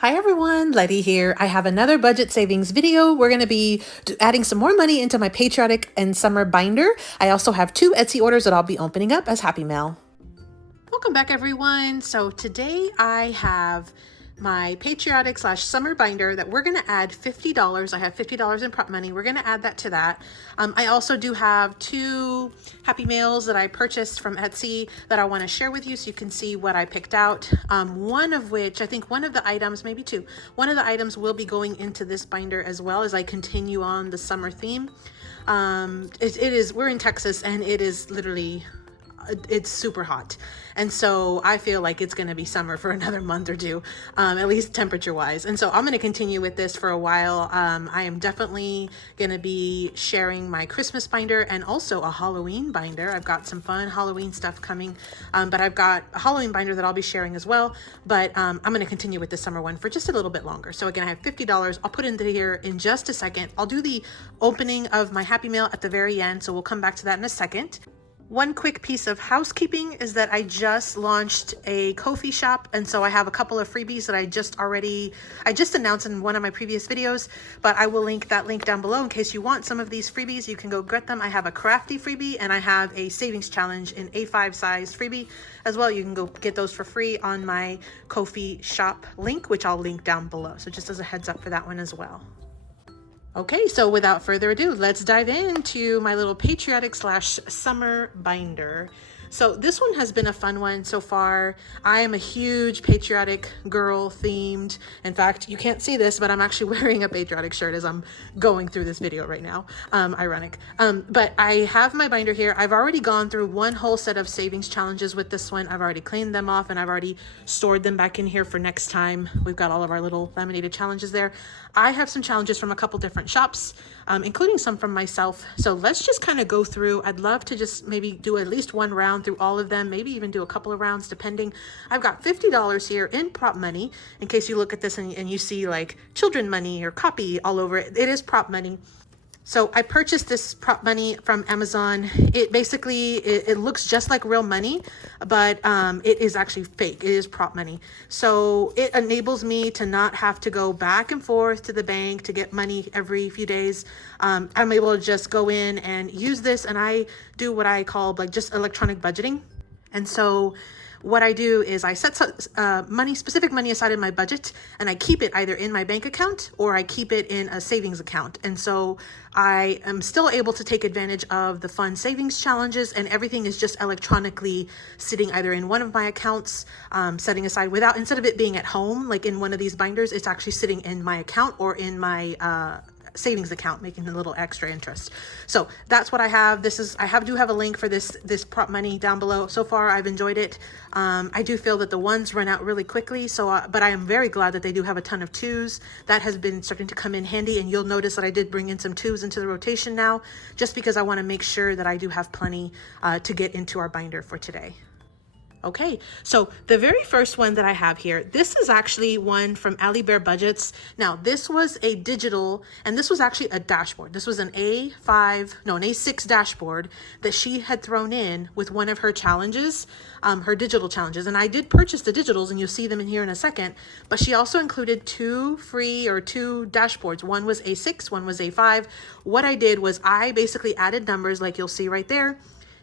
Hi everyone, Letty here. I have another budget savings video. We're going to be adding some more money into my Patriotic and summer binder. I also have 2 Etsy orders that I'll be opening up as Happy Mail. Welcome back everyone. So today I have my Patriotic / summer binder that we're going to add $50. I have $50 in prop money. We're going to add that to that. I also do have 2 Happy Mails that I purchased from Etsy that I want to share with you so you can see what I picked out. One of which, I think one of the items, maybe 2, one of the items will be going into this binder as well as I continue on the summer theme. We're in Texas and it is literally, it's super hot. And so I feel like it's going to be summer for another month or 2, at least temperature wise. And so I'm going to continue with this for a while. I am definitely going to be sharing my Christmas binder and also a Halloween binder. I've got some fun Halloween stuff coming, but I've got a Halloween binder that I'll be sharing as well. But I'm going to continue with the summer one for just a little bit longer. So again, I have $50. I'll put into here in just a second. I'll do the opening of my Happy Mail at the very end. So we'll come back to that in a second. One quick piece of housekeeping is that I just launched a Ko-fi shop, and so I have a couple of freebies that I just announced in one of my previous videos, but I will link that link down below in case you want some of these freebies. You can go get them. I have a crafty freebie and I have a savings challenge in A5 size freebie as well. You can go get those for free on my Ko-fi shop link, which I'll link down below. So just as a heads up for that one as well. Okay, so without further ado, let's dive into my little Patriotic / summer binder. So this one has been a fun one so far. I am a huge patriotic girl themed. In fact, you can't see this, but I'm actually wearing a patriotic shirt as I'm going through this video right now. Ironic. But I have my binder here. I've already gone through one whole set of savings challenges with this one. I've already cleaned them off and I've already stored them back in here for next time. We've got all of our little laminated challenges there. I have some challenges from a couple different shops, including some from myself. So let's just kind of go through. I'd love to just maybe do at least one round through all of them, maybe even do a couple of rounds depending. I've got $50 here in prop money in case you look at this and you see like children money or copy all over it. It is prop money. So I purchased this prop money from Amazon. It basically, it looks just like real money, but it is actually fake. It is prop money. So it enables me to not have to go back and forth to the bank to get money every few days. I'm able to just go in and use this, and I do what I call like just electronic budgeting. And so what I do is I set specific money aside in my budget, and I keep it either in my bank account or I keep it in a savings account. And so I am still able to take advantage of the fun savings challenges, and everything is just electronically sitting either in one of my accounts, setting aside instead of it being at home, like in one of these binders, it's actually sitting in my account or in my savings account, making a little extra interest. So that's what I have. I do have a link for this prop money down below. So far I've enjoyed it. I do feel that the ones run out really quickly, but I am very glad that they do have a ton of 2s. That has been starting to come in handy, and you'll notice that I did bring in some 2s into the rotation now, just because I want to make sure that I do have plenty to get into our binder for today. Okay, so the very first one that I have here, this is actually one from Alibear Budgets. Now, this was a digital, and this was actually a dashboard. This was an A6 dashboard that she had thrown in with one of her challenges, her digital challenges. And I did purchase the digitals, and you'll see them in here in a second, but she also included 2 dashboards. One was A6, one was A5. What I did was I basically added numbers like you'll see right there,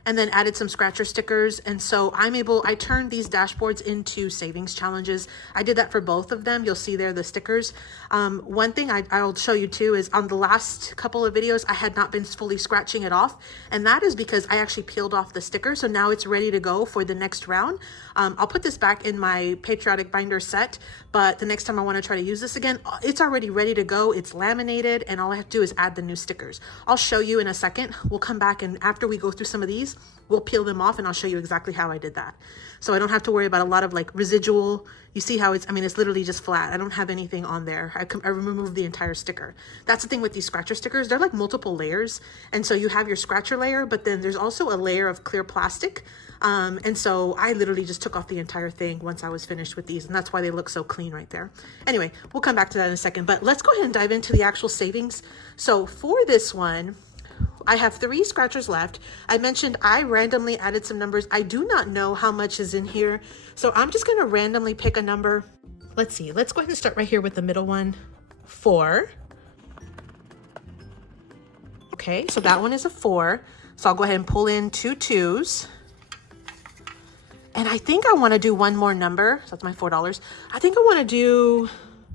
and then added some scratcher stickers. And so I turned these dashboards into savings challenges. I did that for both of them. You'll see there the stickers. One thing I'll show you too is on the last couple of videos, I had not been fully scratching it off. And that is because I actually peeled off the sticker. So now it's ready to go for the next round. I'll put this back in my Patriotic binder set, but the next time I want to try to use this again, it's already ready to go. It's laminated, and all I have to do is add the new stickers. I'll show you in a second. We'll come back, and after we go through some of these, we'll peel them off and I'll show you exactly how I did that. So I don't have to worry about a lot of like residual. You see how it's literally just flat. I don't have anything on there. I removed the entire sticker. That's the thing with these scratcher stickers. They're like multiple layers. And so you have your scratcher layer, but then there's also a layer of clear plastic. And so I literally just took off the entire thing once I was finished with these, and that's why they look so clean right there. Anyway, we'll come back to that in a second, but let's go ahead and dive into the actual savings. So for this one, I have 3 scratchers left. I mentioned I randomly added some numbers. I do not know how much is in here, so I'm just going to randomly pick a number let's see. Let's go ahead and start right here with the middle one, 4. Okay, so that one is a 4. So I'll go ahead and pull in 2 2s. And I think I want to do one more number. So that's my $4. I think I want to do,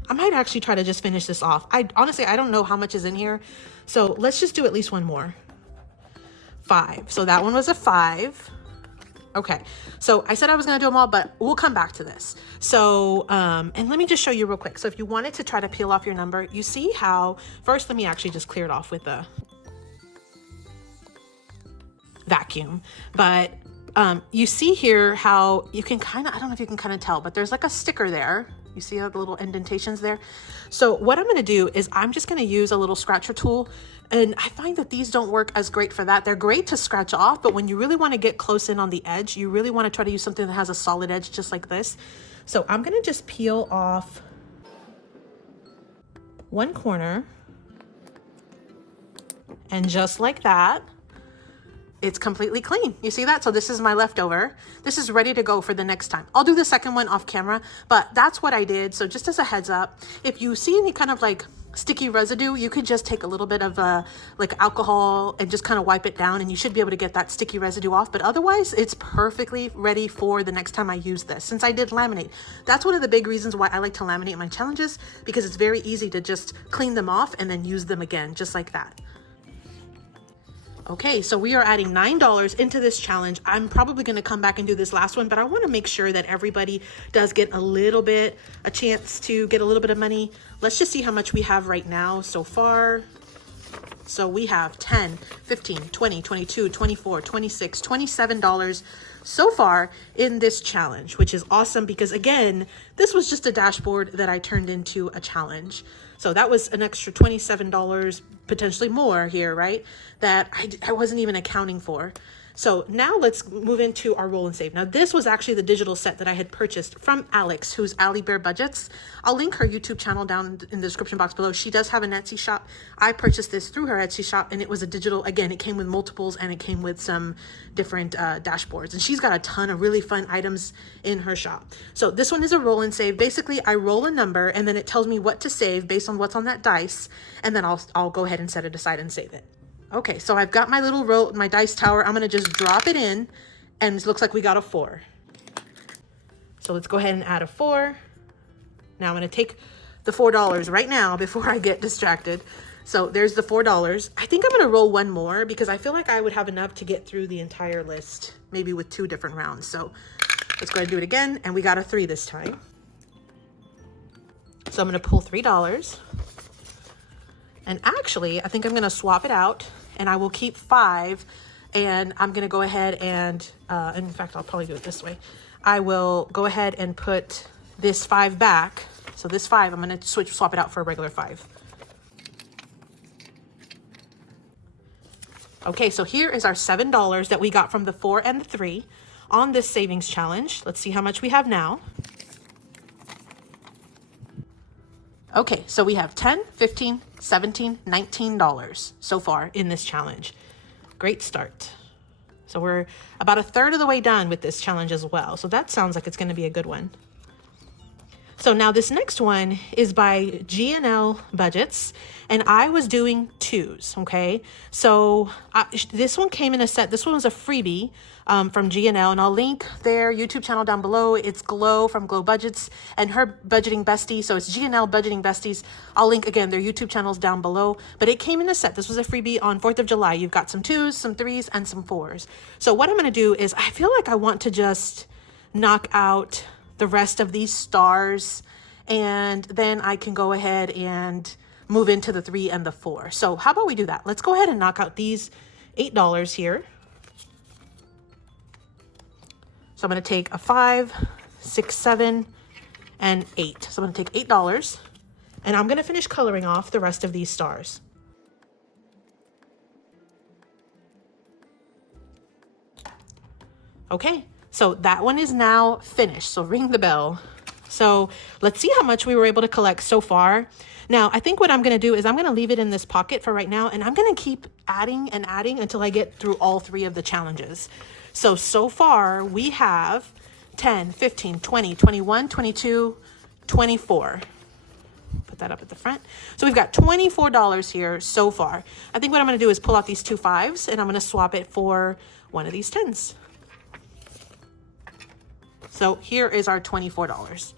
I might actually try to just finish this off. Honestly, I don't know how much is in here. So let's just do at least one more. 5. So that one was a 5. Okay. So I said I was going to do them all, but we'll come back to this. So, and let me just show you real quick. So if you wanted to try to peel off your number, you see how, first, let me actually just clear it off with a vacuum. But you see here how you can kind of, I don't know if you can kind of tell, but there's like a sticker there. You see the little indentations there? So what I'm going to do is I'm just going to use a little scratcher tool. And I find that these don't work as great for that. They're great to scratch off, but when you really want to get close in on the edge, you really want to try to use something that has a solid edge just like this. So I'm going to just peel off one corner. And just like that, it's completely clean. You see that? So this is my leftover. This is ready to go for the next time. I'll do the second one off camera, but that's what I did. So just as a heads up, if you see any kind of like sticky residue, you could just take a little bit of like alcohol and just kind of wipe it down, and you should be able to get that sticky residue off. But otherwise, it's perfectly ready for the next time I use this. Since I did laminate, that's one of the big reasons why I like to laminate my challenges, because it's very easy to just clean them off and then use them again, just like that. Okay, so we are adding $9 into this challenge. I'm probably going to come back and do this last one, but I want to make sure that everybody does get a chance to get a little bit of money. Let's just see how much we have right now so far. So we have 10, 15, 20, 22, 24, 26, $27 so far in this challenge, which is awesome because again, this was just a dashboard that I turned into a challenge. So that was an extra $27, potentially more here, right? That I wasn't even accounting for. So now let's move into our roll and save. Now this was actually the digital set that I had purchased from Alex, who's Alibear Budgets. I'll link her YouTube channel down in the description box below. She does have an Etsy shop. I purchased this through her Etsy shop, and it was a digital, again, it came with multiples and it came with some different dashboards. And she's got a ton of really fun items in her shop. So this one is a roll and save. Basically, I roll a number and then it tells me what to save based on what's on that dice. And then I'll go ahead and set it aside and save it. Okay, so I've got my little roll, my dice tower. I'm going to just drop it in, and it looks like we got a 4. So let's go ahead and add a 4. Now I'm going to take the $4 right now before I get distracted. So there's the $4. I think I'm going to roll one more because I feel like I would have enough to get through the entire list, maybe with 2 different rounds. So let's go ahead and do it again, and we got a 3 this time. So I'm going to pull $3. And actually, I think I'm going to swap it out. And I will keep 5, and I'm going to go ahead and, in fact, I'll probably do it this way. I will go ahead and put this 5 back. So this 5, I'm going to swap it out for a regular 5. Okay, so here is our $7 that we got from the 4 and the 3 on this savings challenge. Let's see how much we have now. Okay, so we have 10, 15, 17, $19 so far in this challenge. Great start. So we're about a third of the way done with this challenge as well. So that sounds like it's going to be a good one. So now this next one is by G&L Budgets, and I was doing 2s, okay? So this one came in a set. This one was a freebie from G&L, and I'll link their YouTube channel down below. It's Glo from GloBudgets and her budgeting bestie. So it's G&L Budgeting Besties. I'll link, again, their YouTube channels down below. But it came in a set. This was a freebie on 4th of July. You've got some 2s, some 3s, and some 4s. So what I'm going to do is I feel like I want to just knock out the rest of these stars, and then I can go ahead and move into the 3 and the 4. So how about we do that? Let's go ahead and knock out these $8 here. So I'm going to take a 5, 6, 7, and 8. So I'm going to take $8, and I'm going to finish coloring off the rest of these stars. Okay, so that one is now finished. So ring the bell. So let's see how much we were able to collect so far. Now, I think what I'm going to do is I'm going to leave it in this pocket for right now, and I'm going to keep adding and adding until I get through all 3 of the challenges. So far we have 10, 15, 20, 21, 22, 24. Put that up at the front. So we've got $24 here so far. I think what I'm going to do is pull out these two 5s and I'm going to swap it for one of these 10s. So here is our $24.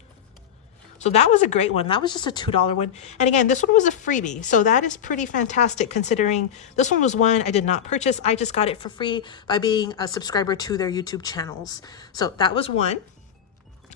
So that was a great one. That was just a $2 one. And again, this one was a freebie. So that is pretty fantastic considering this one was one I did not purchase. I just got it for free by being a subscriber to their YouTube channels. So that was one.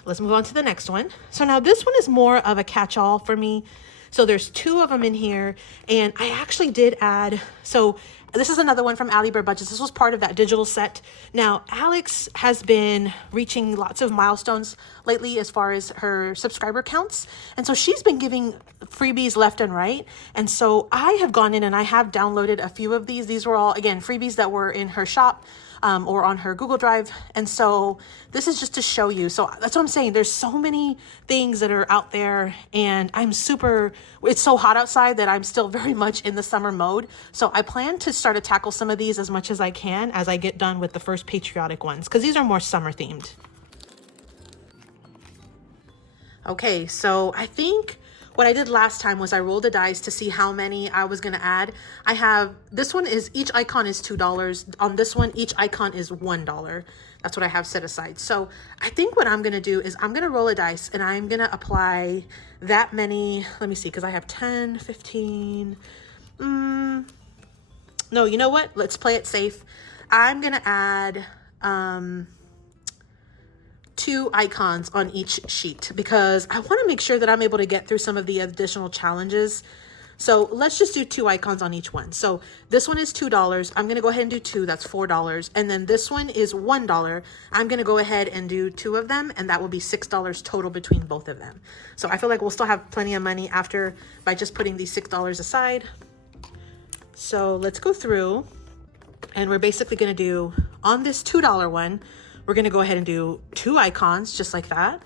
Let's move on to the next one. So now this one is more of a catch-all for me. So there's 2 of them in here, and I actually did add, so this is another one from Alibear Budgets. This was part of that digital set. Now, Alex has been reaching lots of milestones lately as far as her subscriber counts. And so she's been giving freebies left and right. And so I have gone in and I have downloaded a few of these. These were all, again, freebies that were in her shop. Or on her Google Drive. And so this is just to show you. So that's what I'm saying. There's so many things that are out there and it's so hot outside that I'm still very much in the summer mode. So I plan to start to tackle some of these as much as I can as I get done with the first Patriotic ones, because these are more summer themed. Okay, so I think what I did last time was I rolled a dice to see how many I was going to add. I have, this one is, each icon is $2. On this one, each icon is $1. That's what I have set aside. So I think what I'm going to do is I'm going to roll a dice and I'm going to apply that many. Let me see, because I have 10, 15. No, you know what? Let's play it safe. I'm going to add 2 icons on each sheet because I want to make sure that I'm able to get through some of the additional challenges. So let's just do 2 icons on each one. So this one is $2. I'm going to go ahead and do 2. That's $4. And then this one is $1. I'm going to go ahead and do 2 of them. And that will be $6 total between both of them. So I feel like we'll still have plenty of money after by just putting these $6 aside. So let's go through and we're basically going to do on this $2 one, we're going to go ahead and do 2 icons just like that.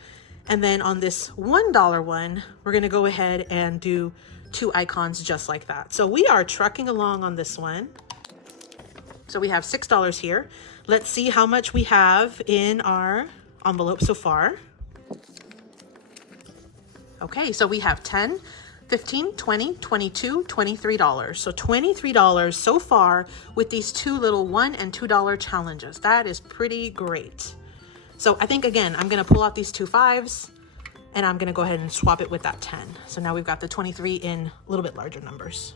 And then on this $1 one, we're going to go ahead and do 2 icons just like that. So we are trucking along on this one. So we have $6 here. Let's see how much we have in our envelope so far. Okay, so we have 10, 15, 20, 22, $23. So $23 so far with these 2 little $1 and $2 challenges. That is pretty great. So I think, again, I'm going to pull out these 2 5s and I'm going to go ahead and swap it with that 10. So now we've got the 23 in a little bit larger numbers.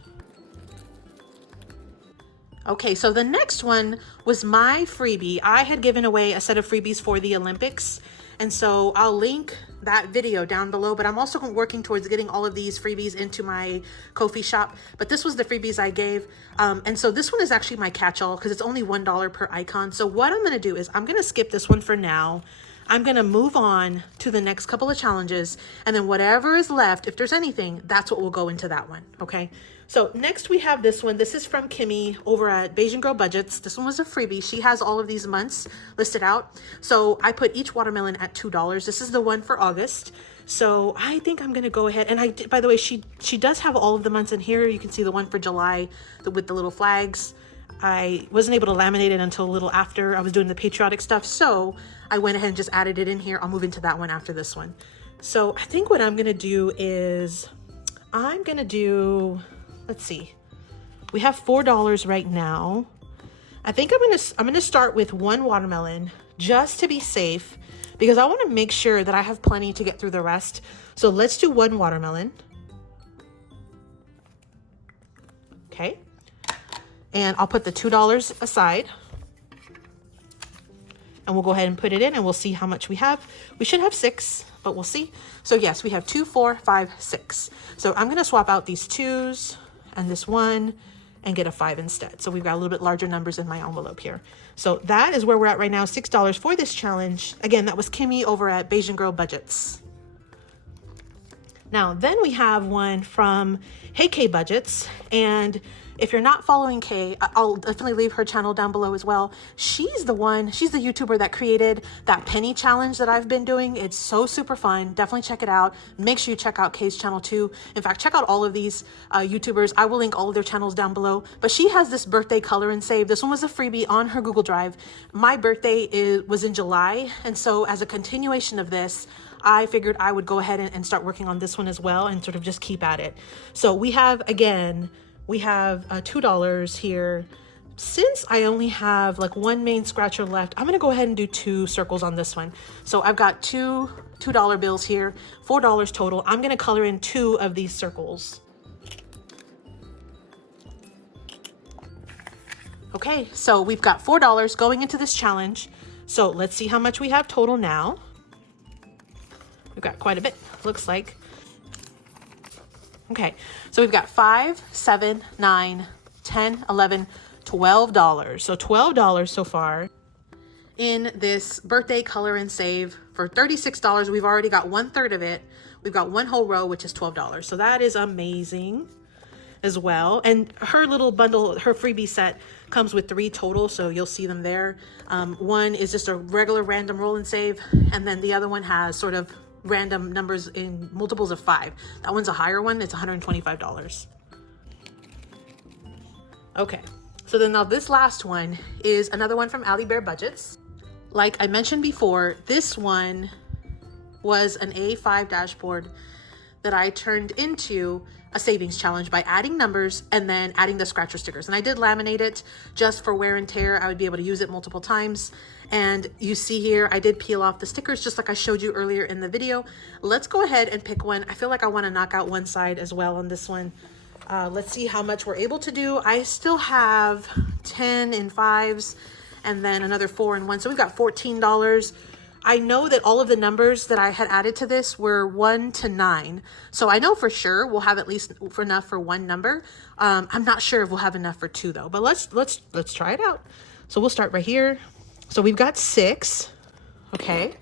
Okay, so the next one was my freebie. I had given away a set of freebies for the Olympics. And so I'll link that video down below, but I'm also working towards getting all of these freebies into my Ko-fi shop. But this was the freebies I gave. And so this one is actually my catch-all because it's only $1 per icon. So what I'm going to do is I'm going to skip this one for now. I'm going to move on to the next couple of challenges. And then whatever is left, if there's anything, that's what will go into that one. Okay. So next we have this one. This is from Kimmy over at Bajan Girl Budgets. This one was a freebie. She has all of these months listed out. So I put each watermelon at $2. This is the one for August. So I think I'm going to go ahead. And by the way, she does have all of the months in here. You can see the one for July with the little flags. I wasn't able to laminate it until a little after I was doing the patriotic stuff. So I went ahead and just added it in here. I'll move into that one after this one. So I think what I'm going to do is I'm going to do, let's see, we have $4 right now. I think I'm going to start with 1 watermelon just to be safe because I want to make sure that I have plenty to get through the rest. So let's do 1 watermelon. Okay. And I'll put the $2 aside and we'll go ahead and put it in and we'll see how much we have. We should have 6, but we'll see. So yes, we have 2, 4, 5, 6. So I'm going to swap out these 2s and this 1 and get a 5 instead. So we've got a little bit larger numbers in my envelope here. So that is where we're at right now, $6 for this challenge. Again, that was Kimmy over at Bajan Girl Budgets. Now, then we have one from Hey K Budgets, and if you're not following Kay, I'll definitely leave her channel down below as well. She's the YouTuber that created that penny challenge that I've been doing. It's so super fun. Definitely check it out. Make sure you check out Kay's channel too. In fact, check out all of these YouTubers. I will link all of their channels down below. But she has this birthday color and save. This one was a freebie on her Google Drive. My birthday was in July. And so as a continuation of this, I figured I would go ahead and start working on this one as well and sort of just keep at it. So we have, again, we have $2 here. Since I only have like one main scratcher left, I'm gonna go ahead and do 2 circles on this one. So I've got two $2 bills here, $4 total. I'm gonna color in 2 of these circles. Okay, so we've got $4 going into this challenge. So let's see how much we have total now. We've got quite a bit, looks like. Okay, so we've got $5, $7, $9, $10, $11, $12. So $12 so far in this birthday color and save for $36. We've already got 1/3 of it. We've got 1 whole row, which is $12. So that is amazing as well. And her little bundle, her freebie set comes with 3 total. So you'll see them there. One is just a regular random roll and save. And then the other one has sort of random numbers in multiples of 5. That one's a higher one. It's $125. Okay, so then now this last one is another one from Alibear Budgets. Like I mentioned before, this one was an A5 dashboard that I turned into a savings challenge by adding numbers and then adding the scratcher stickers. And I did laminate it just for wear and tear. I would be able to use it multiple times. And you see here, I did peel off the stickers just like I showed you earlier in the video. Let's go ahead and pick one. I feel like I want to knock out one side as well on this one. Let's see how much we're able to do. I still have 10 in 5s and then another 4 in 1. So we've got $14. I know that all of the numbers that I had added to this were 1 to 9. So I know for sure we'll have at least enough for 1 number. I'm not sure if we'll have enough for 2 though, but let's try it out. So we'll start right here. So we've got 6. Okay.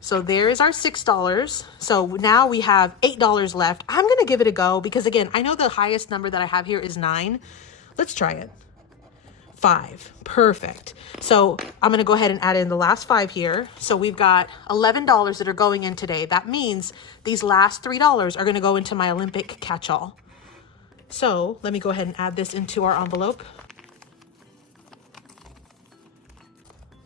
So there is our $6. So now we have $8 left. I'm going to give it a go because again, I know the highest number that I have here is 9. Let's try it. 5. Perfect. So I'm going to go ahead and add in the last 5 here. So we've got $11 that are going in today. That means these last $3 are going to go into my Olympic catch-all. So let me go ahead and add this into our envelope.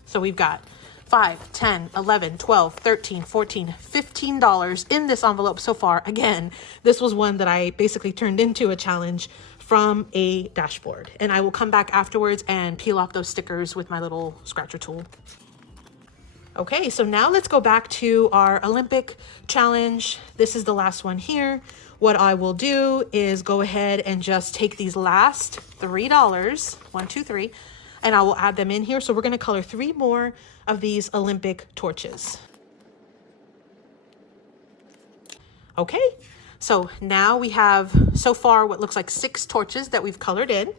So we've got 5, 10, 11, 12, 13, 14, $15 in this envelope so far. Again, this was one that I basically turned into a challenge from a dashboard. And I will come back afterwards and peel off those stickers with my little scratcher tool. Okay, so now let's go back to our Olympic challenge. This is the last one here. What I will do is go ahead and just take these last $3, 1, 2, 3, and I will add them in here. So we're going to color 3 more of these Olympic torches. Okay, so now we have so far what looks like 6 torches that we've colored in.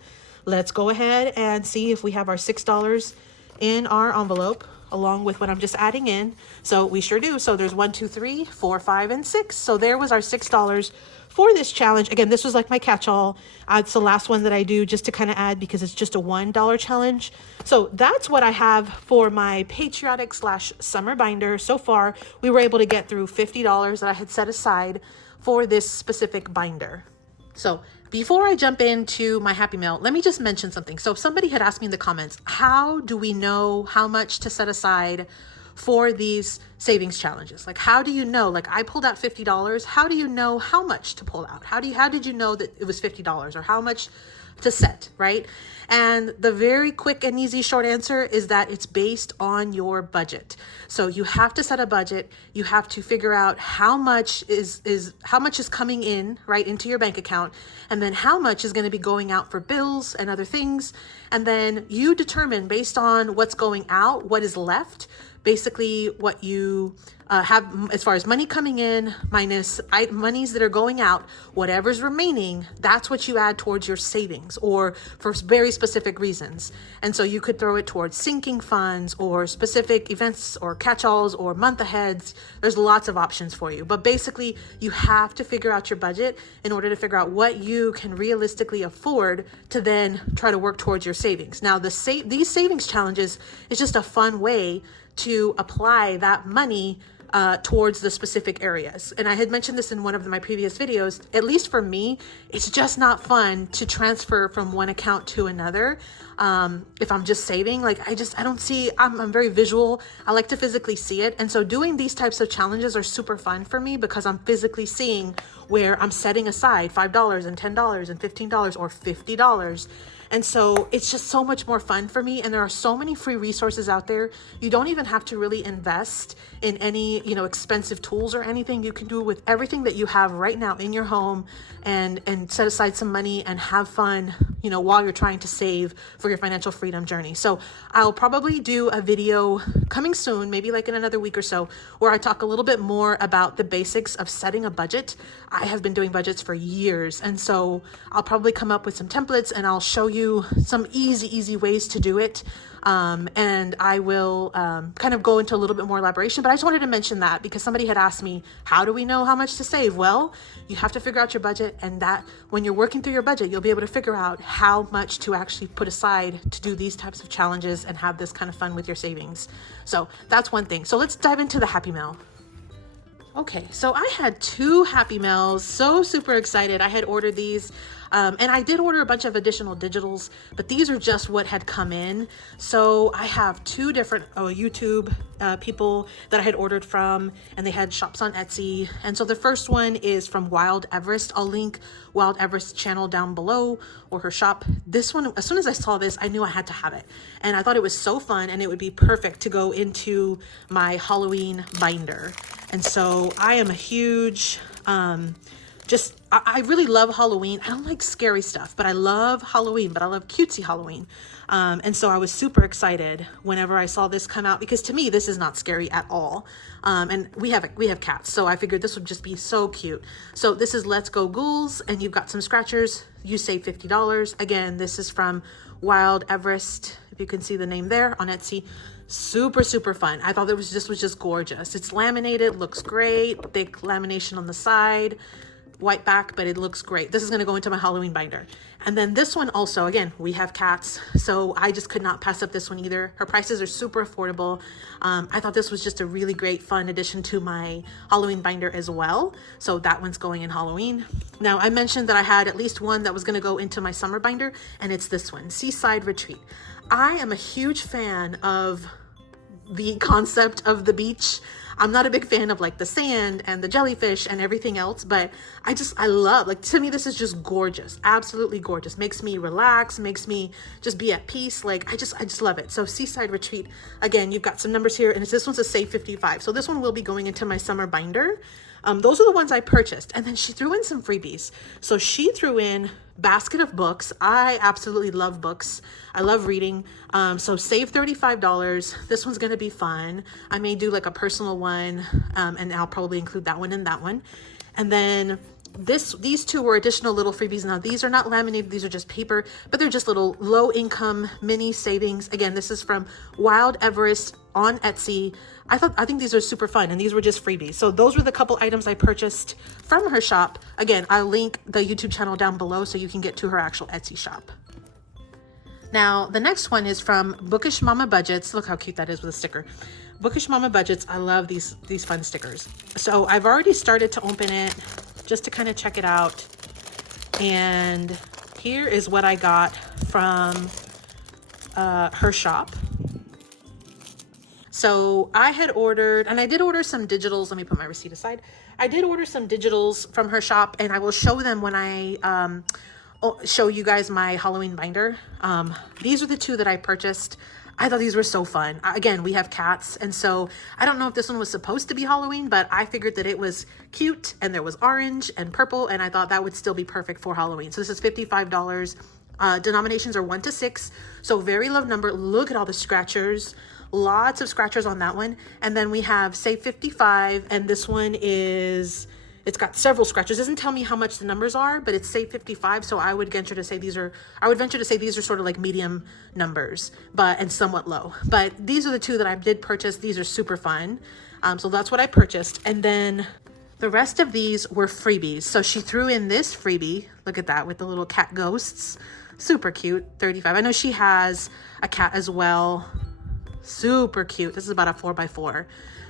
Let's go ahead and see if we have our $6 in our envelope along with what I'm just adding in. So we sure do. So there's 1, 2, 3, 4, 5, and 6. So there was our $6 for this challenge. Again, this was like my catch-all. It's the last one that I do just to kind of add because it's just a $1 challenge. So that's what I have for my Patriotic / summer binder. So far, we were able to get through $50 that I had set aside for this specific binder. So before I jump into my Happy Mail, let me just mention something. So somebody had asked me in the comments, how do we know how much to set aside for these savings challenges? Like, how do you know? Like, I pulled out $50. How do you know how much to pull out? How did you know that it was $50 or how much to set, right? And the very quick and easy short answer is that it's based on your budget. So you have to set a budget. You have to figure out how much is coming in, right, into your bank account, and then how much is going to be going out for bills and other things. And then you determine based on what's going out, what is left basically what you have as far as money coming in minus monies that are going out, whatever's remaining, that's what you add towards your savings or for very specific reasons. And so you could throw it towards sinking funds or specific events or catch-alls or month aheads. There's lots of options for you. But basically, you have to figure out your budget in order to figure out what you can realistically afford to then try to work towards your savings. Now, these savings challenges is just a fun way to apply that money towards the specific areas. And I had mentioned this in one of my previous videos. At least for me, it's just not fun to transfer from one account to another. If I'm just saving, like I don't see, I'm very visual. I like to physically see it. And so doing these types of challenges are super fun for me because I'm physically seeing where I'm setting aside $5 and $10 and $15 or $50. And so it's just so much more fun for me. And there are so many free resources out there. You don't even have to really invest in any, expensive tools or anything. You can do it with everything that you have right now in your home and set aside some money and have fun, while you're trying to save for your financial freedom journey. So I'll probably do a video coming soon, maybe like in another week or so, where I talk a little bit more about the basics of setting a budget. I have been doing budgets for years. And so I'll probably come up with some templates and I'll show you some easy ways to do it. And I will kind of go into a little bit more elaboration, but I just wanted to mention that because somebody had asked me, how do we know how much to save? Well, you have to figure out your budget, and that when you're working through your budget, you'll be able to figure out how much to actually put aside to do these types of challenges and have this kind of fun with your savings. So that's one thing. So let's dive into the Happy Mail. Okay, so I had 2 Happy Mails, so super excited. I had ordered these, and I did order a bunch of additional digitals, but these are just what had come in. So I have 2 different YouTube people that I had ordered from, and they had shops on Etsy. And so the first one is from Wild Everest. I'll link Wild Everest's channel down below, or her shop. This one, as soon as I saw this, I knew I had to have it. And I thought it was so fun, and it would be perfect to go into my Halloween binder. And so I am a huge, I really love Halloween. I don't like scary stuff, but I love Halloween, but I love cutesy Halloween. And so I was super excited whenever I saw this come out, because to me, this is not scary at all. And we have cats, so I figured this would just be so cute. So this is Let's Go Ghouls, and you've got some scratchers. You save $50. Again, this is from Wild Everest, if you can see the name there, on Etsy. Super fun. I thought this was just gorgeous. It's laminated, looks great, thick lamination on the side, white back, but it looks great. This is going to go into my Halloween binder. And then this one also, again, we have cats, so I just could not pass up this one either. Her prices are super affordable. I thought this was just a really great, fun addition to my Halloween binder as well. So that one's going in Halloween. Now, I mentioned that I had at least one that was going to go into my summer binder, and it's this one, Seaside Retreat. I am a huge fan of the concept of the beach. I'm not a big fan of like the sand and the jellyfish and everything else, but I love, like, to me, this is just gorgeous. Absolutely gorgeous. Makes me relax, makes me just be at peace. Like, I just love it. So Seaside Retreat, again, you've got some numbers here, and this one's a save 55. So this one will be going into my summer binder. Those are the ones I purchased. And then she threw in some freebies. So she threw in basket of books. I absolutely love books. I love reading. So save $35. This one's going to be fun. I may do like a personal one, and I'll probably include that one and that one. And then these 2 were additional little freebies. Now, these are not laminated. These are just paper, but they're just little low income mini savings. Again, this is from Wild Everest on Etsy. I think these are super fun, and these were just freebies. So those were the couple items I purchased from her shop. Again, I'll link the YouTube channel down below so you can get to her actual Etsy shop. Now, the next one is from Bookish Mama Budgets. Look how cute that is with a sticker. Bookish Mama Budgets. I love these fun stickers. So I've already started to open it just to kind of check it out. And here is what I got from her shop. So I had ordered, and I did order some digitals. Let me put my receipt aside. I did order some digitals from her shop, and I will show them when I show you guys my Halloween binder. These are the 2 that I purchased. I thought these were so fun. Again, we have cats, and so I don't know if this one was supposed to be Halloween, but I figured that it was cute, and there was orange and purple, and I thought that would still be perfect for Halloween. So this is $55. Denominations are 1 to 6, so very low number. Look at all the scratchers. lots of scratchers on that one. And then we have Save 55, and this one is, it's got several scratchers. It doesn't tell me how much the numbers are, but it's Save 55. So I would venture to say these are sort of like medium numbers, and somewhat low. But these are the two that I did purchase. These are super fun. So that's what I purchased. And then the rest of these were freebies. So she threw in this freebie. Look at that with the little cat ghosts. Super cute, 35. I know she has a cat as well. Super cute. This is about a 4x4.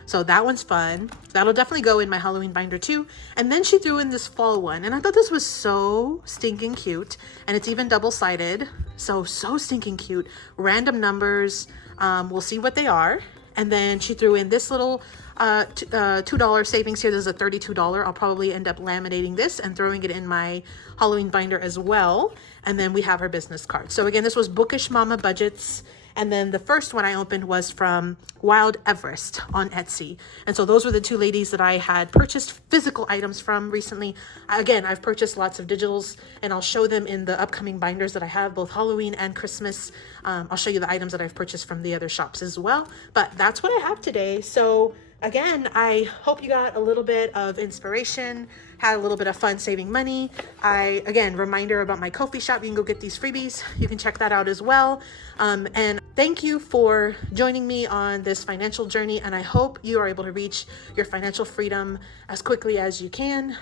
So that one's fun. That'll definitely go in my Halloween binder too. And then she threw in this fall one. And I thought this was so stinking cute. And it's even double-sided. So stinking cute. Random numbers. We'll see what they are. And then she threw in this little $2 savings here. This is a $32. I'll probably end up laminating this and throwing it in my Halloween binder as well. And then we have her business card. So again, this was Bookish Mama Budgets. And then the first one I opened was from Wild Everest on Etsy. And so those were the two ladies that I had purchased physical items from recently. Again, I've purchased lots of digitals, and I'll show them in the upcoming binders that I have, both Halloween and Christmas. I'll show you the items that I've purchased from the other shops as well. But that's what I have today. So again, I hope you got a little bit of inspiration, had a little bit of fun saving money. Again, reminder about my Ko-fi shop. You can go get these freebies. You can check that out as well. And thank you for joining me on this financial journey. And I hope you are able to reach your financial freedom as quickly as you can.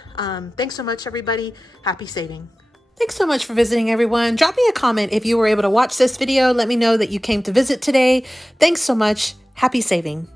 Thanks so much, everybody. Happy saving. Thanks so much for visiting, everyone. Drop me a comment if you were able to watch this video. Let me know that you came to visit today. Thanks so much. Happy saving.